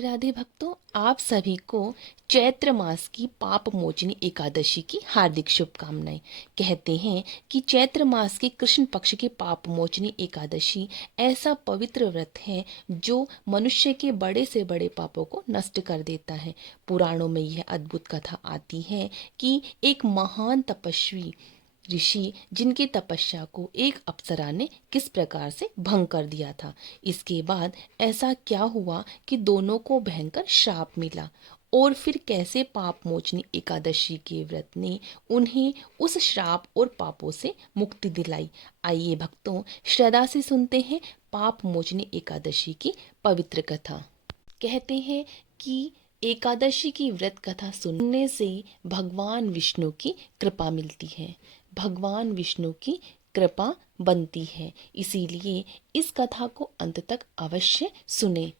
राधे भक्तों, आप सभी को चैत्र मास की पाप मोचनी एकादशी की हार्दिक शुभकामनाएं। कहते हैं कि चैत्र मास की कृष्ण पक्ष की पाप मोचनी एकादशी ऐसा पवित्र व्रत है जो मनुष्य के बड़े से बड़े पापों को नष्ट कर देता है। पुराणों में यह अद्भुत कथा आती है कि एक महान तपस्वी ऋषि जिनकी तपस्या को एक अप्सरा ने किस प्रकार से भंग कर दिया था। इसके बाद ऐसा क्या हुआ कि दोनों को भयंकर श्राप मिला और फिर कैसे पाप मोचनी एकादशी के व्रत ने उन्हें उस श्राप और पापों से मुक्ति दिलाई। आइए भक्तों, श्रद्धा से सुनते हैं पाप मोचनी एकादशी की पवित्र कथा। कहते हैं कि एकादशी की व्रत कथा सुनने से भगवान विष्णु की कृपा मिलती है, भगवान विष्णु की कृपा बनती है। इसीलिए इस कथा को अंत तक अवश्य सुने।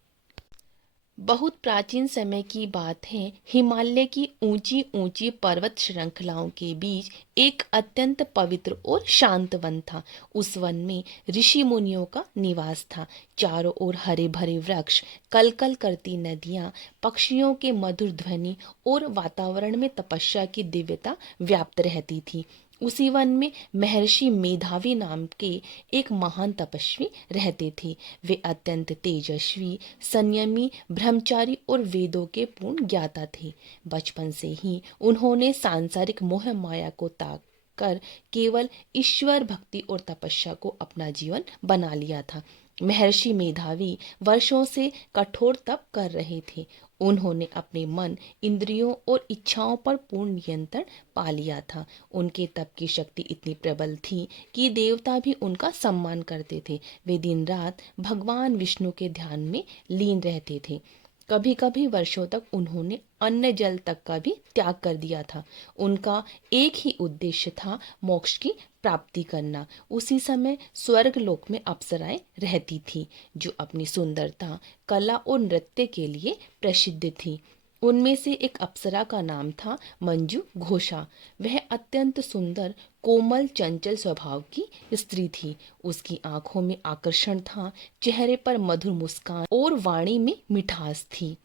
बहुत प्राचीन समय की बात है। हिमालय की ऊंची ऊंची पर्वत श्रृंखलाओं के बीच एक अत्यंत पवित्र और शांत वन था। उस वन में ऋषि मुनियों का निवास था। चारों ओर हरे भरे वृक्ष, कलकल करती नदियां, पक्षियों के मधुर ध्वनि और वातावरण में तपस्या की दिव्यता व्याप्त रहती थी। उसी वन में महर्षि मेधावी नाम के एक महान तपस्वी रहते थे। वे अत्यंत तेजस्वी, संयमी, ब्रह्मचारी और वेदों के पूर्ण ज्ञाता थे। बचपन से ही उन्होंने सांसारिक मोह माया को त्याग कर केवल ईश्वर भक्ति और तपस्या को अपना जीवन बना लिया था। महर्षि मेधावी वर्षों से कठोर तप कर रहे थे। उन्होंने अपने मन, इंद्रियों और इच्छाओं पर पूर्ण नियंत्रण पा लिया था। उनके तप की शक्ति इतनी प्रबल थी कि देवता भी उनका सम्मान करते थे। वे दिन रात भगवान विष्णु के ध्यान में लीन रहते थे। कभी कभी वर्षों तक उन्होंने अन्न जल तक का भी त्याग कर दिया था। उनका एक ही उद्देश्य था, मोक्ष की प्राप्ति करना। उसी समय स्वर्ग लोक में अप्सराएं रहती थी जो अपनी सुंदरता, कला और नृत्य के लिए प्रसिद्ध थी। उनमें से एक अप्सरा का नाम था मंजू घोषा। वह अत्यंत सुंदर, कोमल, चंचल स्वभाव की स्त्री थी। उसकी आंखों में आकर्षण था, चेहरे पर मधुर मुस्कान और वाणी में मिठास थी।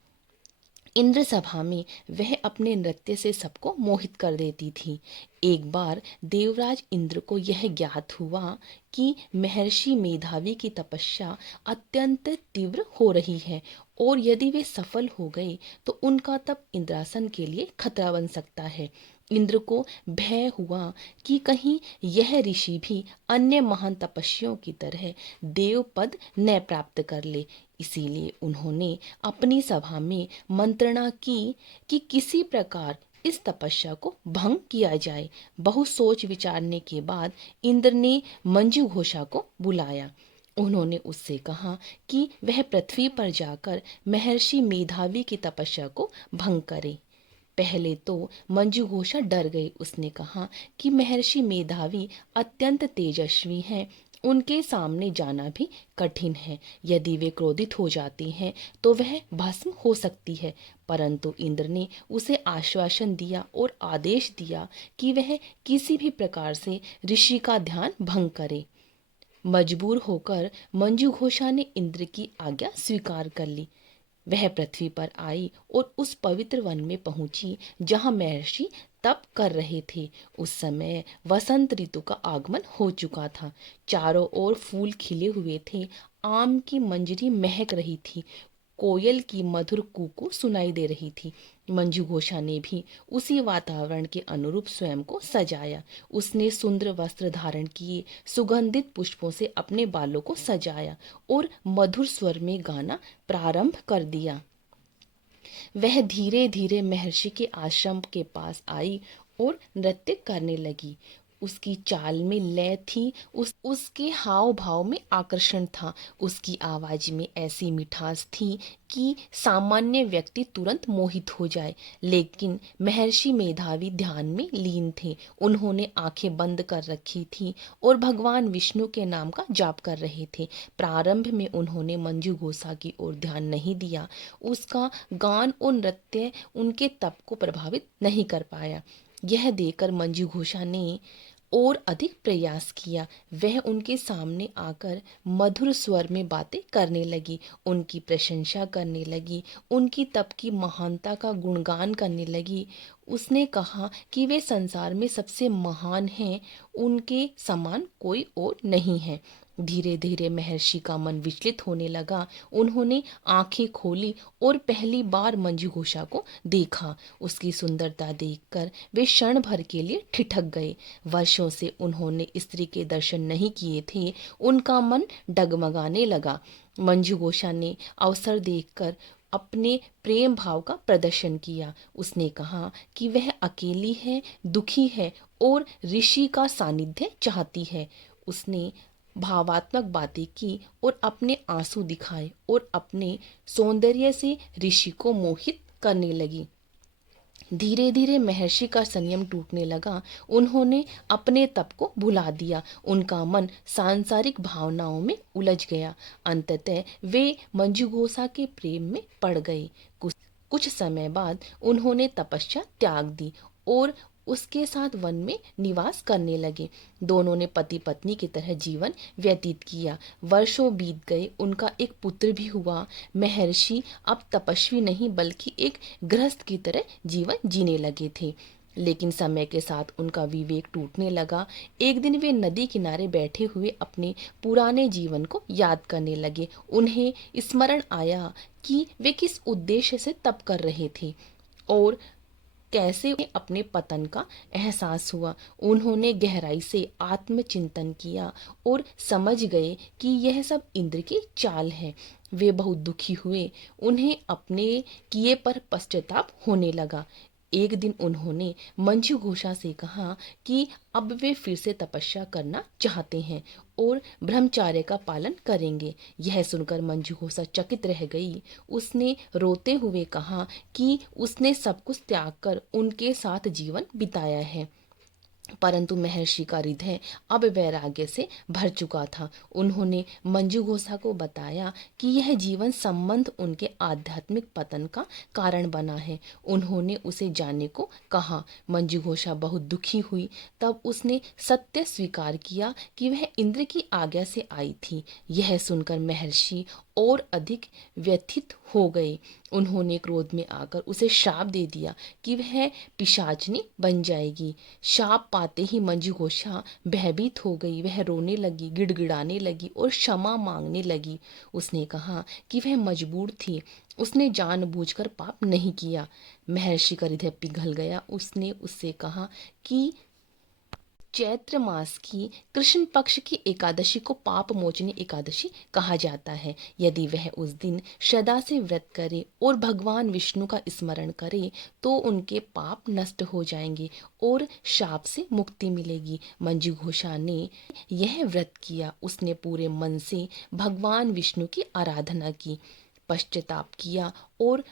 इंद्र सभा में वह अपने नृत्य से सबको मोहित कर देती थी। एक बार देवराज इंद्र को यह ज्ञात हुआ कि महर्षि मेधावी की तपस्या अत्यंत तीव्र हो रही है और यदि वे सफल हो गए तो उनका तप इंद्रासन के लिए खतरा बन सकता है। इंद्र को भय हुआ कि कहीं यह ऋषि भी अन्य महान तपस्वियों की तरह देव पद न प्राप्त कर ले। इसीलिए उन्होंने अपनी सभा में मंत्रणा की कि किसी प्रकार इस तपस्या को भंग किया जाए। बहुत सोच विचारने के बाद इंद्र ने मंजू घोषा को बुलाया। उन्होंने उससे कहा कि वह पृथ्वी पर जाकर महर्षि मेधावी की तपस्या को भंग करे। पहले तो मंजू घोषा डर गई। उसने कहा कि महर्षि मेधावी अत्यंत तेजस्वी हैं, उनके सामने जाना भी कठिन है। यदि वे क्रोधित हो जाती हैं तो वह भस्म हो सकती है। परंतु इंद्र ने उसे आश्वासन दिया और आदेश दिया कि वह किसी भी प्रकार से ऋषि का ध्यान भंग करे। मजबूर होकर मंजू घोषा ने इंद्र की आज्ञा स्वीकार कर ली। वह पृथ्वी पर आई और उस पवित्र वन में पहुंची जहां महर्षि तप कर रहे थे। उस समय वसंत ऋतु का आगमन हो चुका था। चारों ओर फूल खिले हुए थे, आम की मंजरी महक रही थी, कोयल की मधुर कूकू सुनाई दे रही थी। मंजू घोषा ने भी उसी वातावरण के अनुरूप स्वयं को सजाया। उसने सुंदर वस्त्र धारण किए, सुगंधित पुष्पों से अपने बालों को सजाया और मधुर स्वर में गाना प्रारंभ कर दिया। वह धीरे धीरे महर्षि के आश्रम के पास आई और नृत्य करने लगी। उसकी चाल में लय थी, उसके हाव भाव में आकर्षण था, उसकी आवाज में ऐसी मिठास थी कि सामान्य व्यक्ति तुरंत मोहित हो जाए। लेकिन महर्षि मेधावी ध्यान में लीन थे। उन्होंने आंखें बंद कर रखी थी और भगवान विष्णु के नाम का जाप कर रहे थे। प्रारंभ में उन्होंने मंजू घोषा की ओर ध्यान नहीं दिया। उसका गान और नृत्य उनके तप को प्रभावित नहीं कर पाया। यह देखकर मंजू घोषा ने और अधिक प्रयास किया। वह उनके सामने आकर मधुर स्वर में बातें करने लगी, उनकी प्रशंसा करने लगी, उनकी तप की महानता का गुणगान करने लगी। उसने कहा कि वे संसार में सबसे महान हैं, उनके समान कोई और नहीं है। धीरे धीरे महर्षि का मन विचलित होने लगा। उन्होंने आंखें खोली और पहली बार मंजू घोषा को देखा। उसकी सुंदरता देखकर वे क्षण भर के लिए ठिठक गए। वर्षों से उन्होंने स्त्री के दर्शन नहीं किए थे। उनका मन डगमगाने लगा। मंजू घोषा ने अवसर देखकर अपने प्रेम भाव का प्रदर्शन किया। उसने कहा कि वह अकेली है, दुखी है और ऋषि का सानिध्य चाहती है। उसने भावात्मक बातें की और अपने आंसू दिखाए और अपने सौंदर्य से ऋषि को मोहित करने लगी। धीरे धीरे महर्षि का संयम टूटने लगा। उन्होंने अपने तप को भुला दिया। उनका मन सांसारिक भावनाओं में उलझ गया। अंततः वे मंजू घोषा के प्रेम में पड़ गए। कुछ समय बाद उन्होंने तपस्या त्याग दी और उसके साथ वन में निवास करने लगे। दोनों ने पति पत्नी की तरह जीवन व्यतीत किया। वर्षों बीत गए, उनका एक पुत्र भी हुआ। महर्षि अब तपस्वी नहीं बल्कि एक गृहस्थ की तरह जीवन जीने लगे थे। लेकिन समय के साथ उनका विवेक टूटने लगा। एक दिन वे नदी किनारे बैठे हुए अपने पुराने जीवन को याद करने लगे। उन्हें स्मरण आया कि वे किस उद्देश्य से तप कर रहे थे और कैसे उन्हें अपने पतन का एहसास हुआ। उन्होंने गहराई से आत्मचिंतन किया और समझ गए कि यह सब इंद्र की चाल है। वे बहुत दुखी हुए। उन्हें अपने किए पर पश्चाताप होने लगा। एक दिन उन्होंने मंजू घोषा से कहा कि अब वे फिर से तपस्या करना चाहते हैं और ब्रह्मचार्य का पालन करेंगे। यह सुनकर मंजू घोषा चकित रह गई। उसने रोते हुए कहा कि उसने सब कुछ त्याग कर उनके साथ जीवन बिताया है, परंतु महर्षि का हृदय अब वैराग्य से भर चुका था। उन्होंने मंजू घोषा को बताया कि यह जीवन संबंध उनके आध्यात्मिक पतन का कारण बना है। उन्होंने उसे जाने को कहा। मंजू घोषा बहुत दुखी हुई। तब उसने सत्य स्वीकार किया कि वह इंद्र की आज्ञा से आई थी। यह सुनकर महर्षि और अधिक व्यथित हो गए। उन्होंने क्रोध में आकर उसे शाप दे दिया कि वह पिशाचनी बन जाएगी। शाप पाते ही मंजू घोषा भयभीत हो गई। वह रोने लगी, गिड़गिड़ाने लगी और क्षमा मांगने लगी। उसने कहा कि वह मजबूर थी, उसने जानबूझकर पाप नहीं किया। महर्षि का हृदय पिघल गया। उसने उससे कहा कि चैत्र मास की कृष्ण पक्ष की एकादशी को पाप मोचनी एकादशी कहा जाता है। यदि वह उस दिन श्रद्धा से व्रत करे और भगवान विष्णु का स्मरण करे तो उनके पाप नष्ट हो जाएंगे और शाप से मुक्ति मिलेगी। मंजू घोषा ने यह व्रत किया। उसने पूरे मन से भगवान विष्णु की आराधना की, पश्चाताप किया और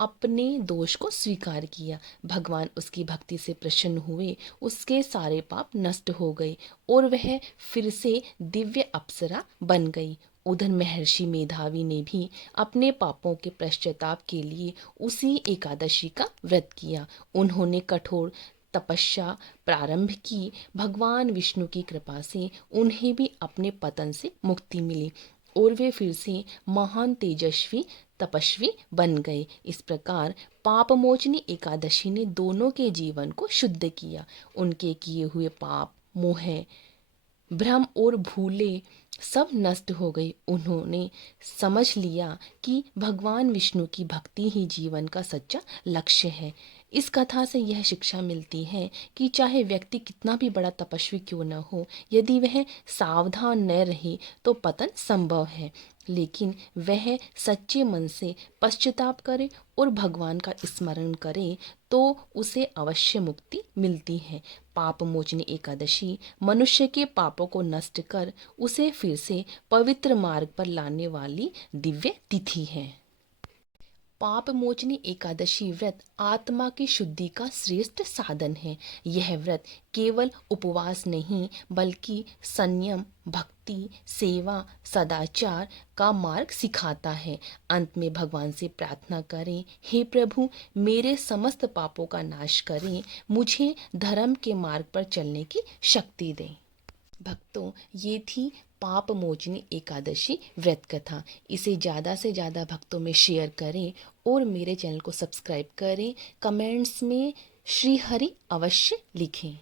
अपने दोष को स्वीकार किया। भगवान उसकी भक्ति से प्रसन्न हुए। उसके सारे पाप नष्ट हो गए और वह फिर से दिव्य अप्सरा बन गई। उधर महर्षि मेधावी ने भी अपने पापों के पश्चाताप के लिए उसी एकादशी का व्रत किया। उन्होंने कठोर तपस्या प्रारंभ की। भगवान विष्णु की कृपा से उन्हें भी अपने पतन से मुक्ति मिली और वे फिर से महान तेजस्वी तपस्वी बन गए। इस प्रकार पापमोचनी एकादशी ने दोनों के जीवन को शुद्ध किया। उनके किए हुए पाप, मोह, भ्रम और भूले सब नष्ट हो गई। उन्होंने समझ लिया कि भगवान विष्णु की भक्ति ही जीवन का सच्चा लक्ष्य है। इस कथा से यह शिक्षा मिलती है कि चाहे व्यक्ति कितना भी बड़ा तपस्वी क्यों न हो, यदि वह सावधान न रहे तो पतन संभव है। लेकिन वह सच्चे मन से पश्चाताप करे और भगवान का स्मरण करे तो उसे अवश्य मुक्ति मिलती है। पाप मोचनी एकादशी मनुष्य के पापों को नष्ट कर उसे फिर से पवित्र मार्ग पर लाने वाली दिव्य तिथि है। पाप मोचनी एकादशी व्रत आत्मा की शुद्धि का श्रेष्ठ साधन है। यह व्रत केवल उपवास नहीं बल्कि संयम, भक्ति, सेवा, सदाचार का मार्ग सिखाता है। अंत में भगवान से प्रार्थना करें, हे प्रभु, मेरे समस्त पापों का नाश करें, मुझे धर्म के मार्ग पर चलने की शक्ति दें। भक्तों, ये थी पाप मोचनी एकादशी व्रत कथा। इसे ज़्यादा से ज़्यादा भक्तों में शेयर करें और मेरे चैनल को सब्सक्राइब करें। कमेंट्स में श्री हरि अवश्य लिखें।